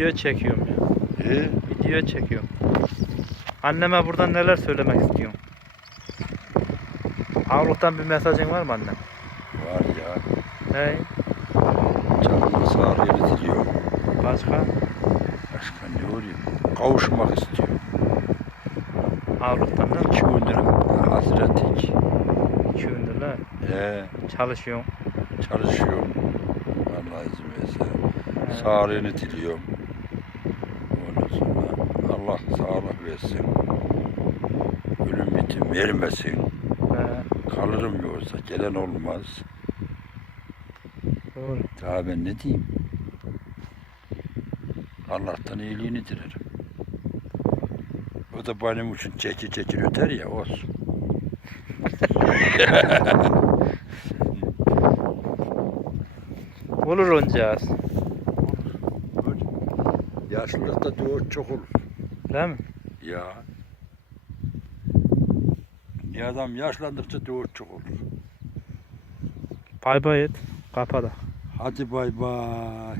Video çekiyorum ya. E? Video çekiyorum. Anneme buradan neler söylemek istiyorsun? Ağırlıktan bir mesajın var mı annem? Var ya. Ne? Canımı sağlığını diliyorum. Başka? Başka ne oluyor? Kavuşmak istiyorum. Ağırlıktan ne? İki gündür hasretik. İki gündür lan. He, Çalışıyorum. çalışıyorum. Allah izin verirse. He. Sağlığını diliyorum. Allah sağlık versin. Ölüm bitim vermesin. He, Kalırım yoksa gelen olmaz. doğru. Daha ben ne diyeyim? Allah'tan iyiliğini dilerim. O da benim için çeki çeki öter ya olsun. Olur oncağız. Yaşlılıkta doğru çok olur. Değil mi? Ya. Bir adam yaşlandıkça doğru çok olur. Bay bay et. Kapada. Hadi bay bay.